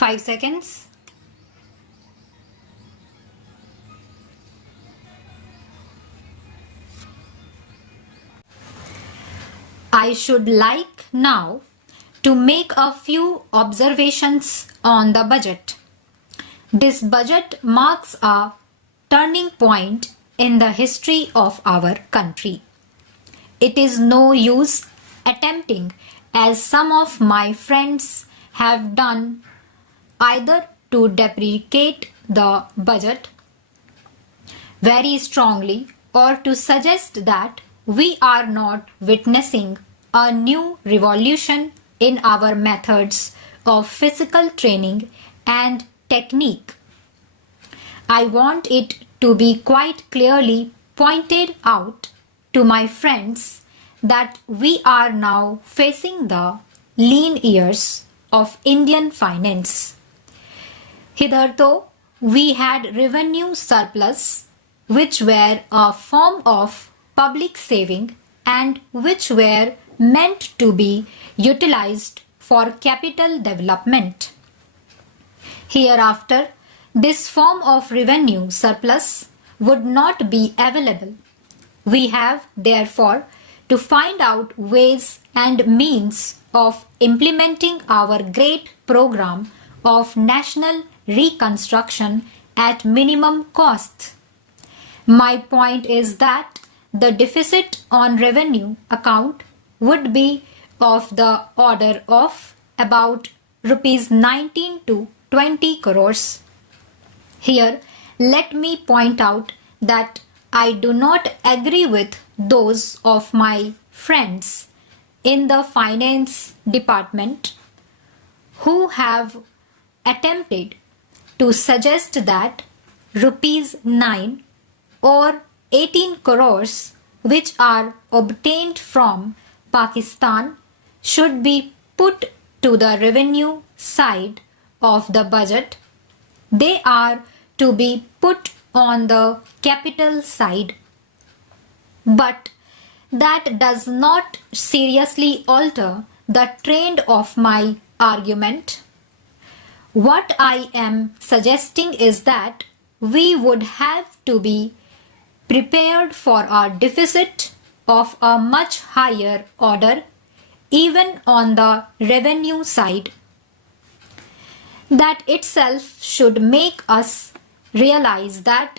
5 seconds. I should like now to make a few observations on the budget. This budget marks a turning point in the history of our country. It is no use attempting, as some of my friends have done, either to deprecate the budget very strongly or to suggest that we are not witnessing a new revolution in our methods of physical training and technique. I want it to be quite clearly pointed out to my friends that we are now facing the lean years of Indian finance. Hitherto, we had revenue surplus, which were a form of public saving and which were meant to be utilized for capital development. Hereafter, this form of revenue surplus would not be available. We have, therefore, to find out ways and means of implementing our great program of national reconstruction at minimum cost. My point is that the deficit on revenue account would be of the order of about rupees 19 to 20 crores. Here, let me point out that I do not agree with those of my friends in the finance department who have attempted to suggest that rupees 9 or 18 crores which are obtained from Pakistan should be put to the revenue side of the budget. They are to be put on the capital side. But that does not seriously alter the trend of my argument. What I am suggesting is that we would have to be prepared for a deficit of a much higher order even on the revenue side. That itself should make us realize that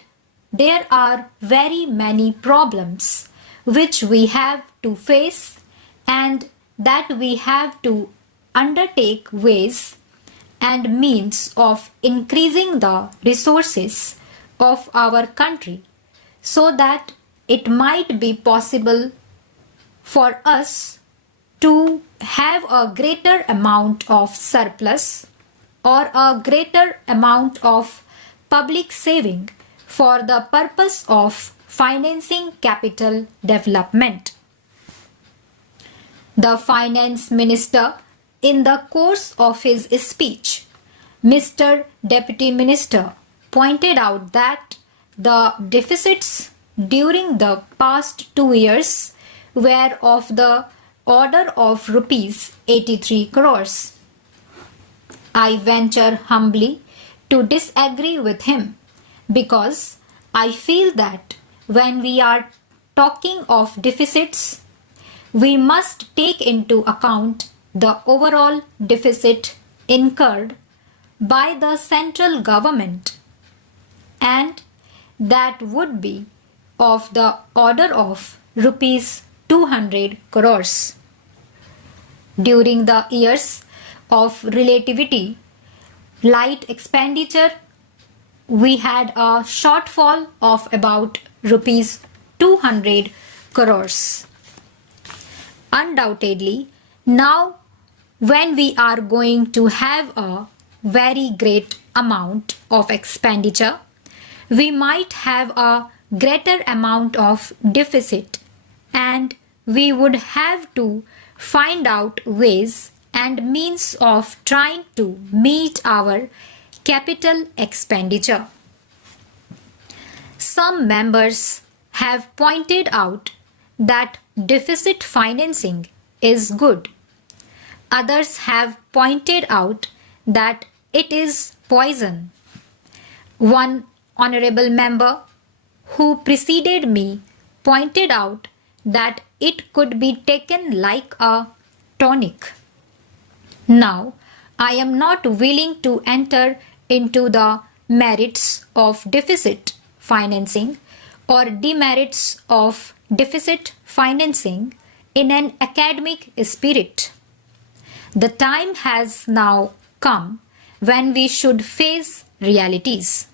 there are very many problems which we have to face and that we have to undertake ways and means of increasing the resources of our country so that it might be possible for us to have a greater amount of surplus or a greater amount of public saving for the purpose of financing capital development. The finance minister, in the course of his speech, Mr. Deputy Minister pointed out that the deficits during the past 2 years were of the order of rupees 83 crores. I venture humbly to disagree with him because I feel that when we are talking of deficits, we must take into account the overall deficit incurred by the central government, and that would be of the order of rupees 200 crores. During the years of relatively light expenditure, we had a shortfall of about rupees 200 crores. Undoubtedly, now when we are going to have a very great amount of expenditure, we might have a greater amount of deficit and we would have to find out ways and means of trying to meet our capital expenditure. Some members have pointed out that deficit financing is good. Others have pointed out that it is poison. One honorable member who preceded me pointed out that it could be taken like a tonic. Now, I am not willing to enter into the merits of deficit financing or demerits of deficit financing in an academic spirit. The time has now come when we should face realities.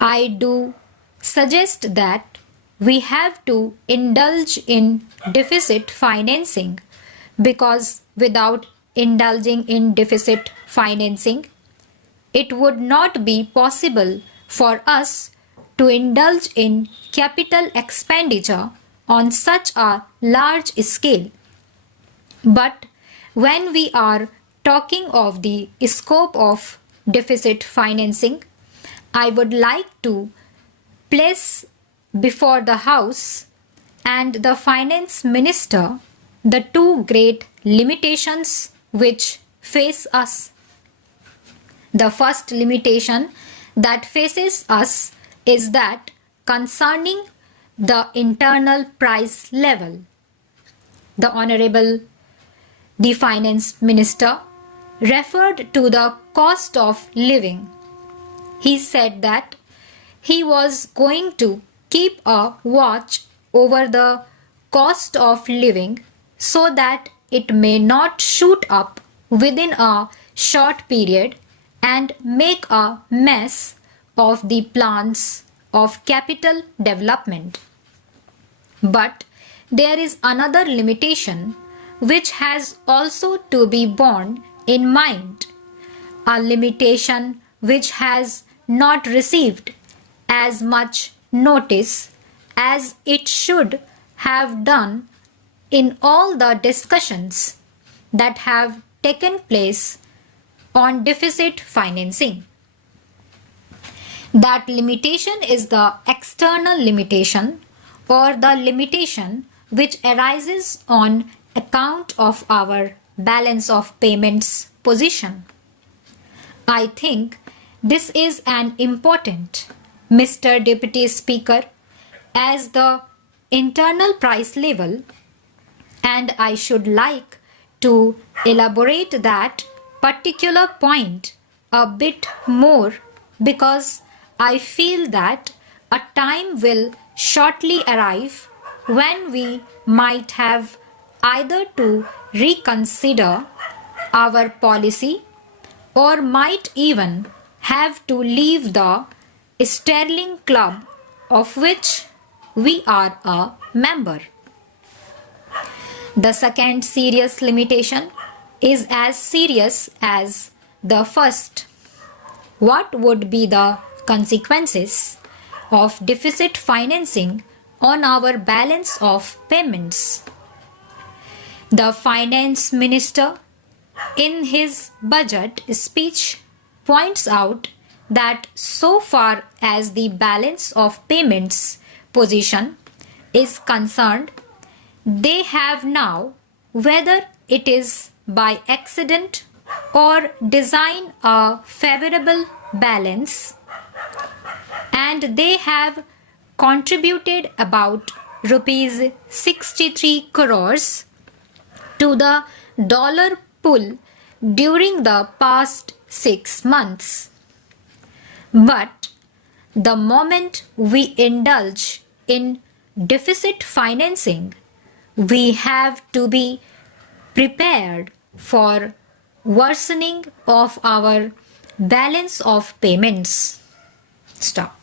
I do suggest that we have to indulge in deficit financing because without indulging in deficit financing, it would not be possible for us to indulge in capital expenditure on such a large scale. But when we are talking of the scope of deficit financing, I would like to place before the House and the Finance Minister the two great limitations which face us. The first limitation that faces us is that concerning the internal price level. The Honorable the Finance Minister referred to the cost of living. He said that he was going to keep a watch over the cost of living so that it may not shoot up within a short period and make a mess of the plans of capital development. But there is another limitation which has also to be borne in mind, a limitation which has not received as much notice as it should have done in all the discussions that have taken place on deficit financing. That limitation is the external limitation or the limitation which arises on account of our balance of payments position. I think this is an important, Mr. Deputy Speaker, as the internal price level, and I should like to elaborate that particular point a bit more because I feel that a time will shortly arrive when we might have either to reconsider our policy or might even have to leave the sterling club of which we are a member. The second serious limitation is as serious as the first. What would be the consequences of deficit financing on our balance of payments? The Finance Minister, in his budget speech, points out that so far as the balance of payments position is concerned, they have now, whether it is by accident or design, a favorable balance, and they have contributed about rupees 63 crores to the dollar pool during the past 6 months. But the moment we indulge in deficit financing, we have to be prepared for worsening of our balance of payments. Stop.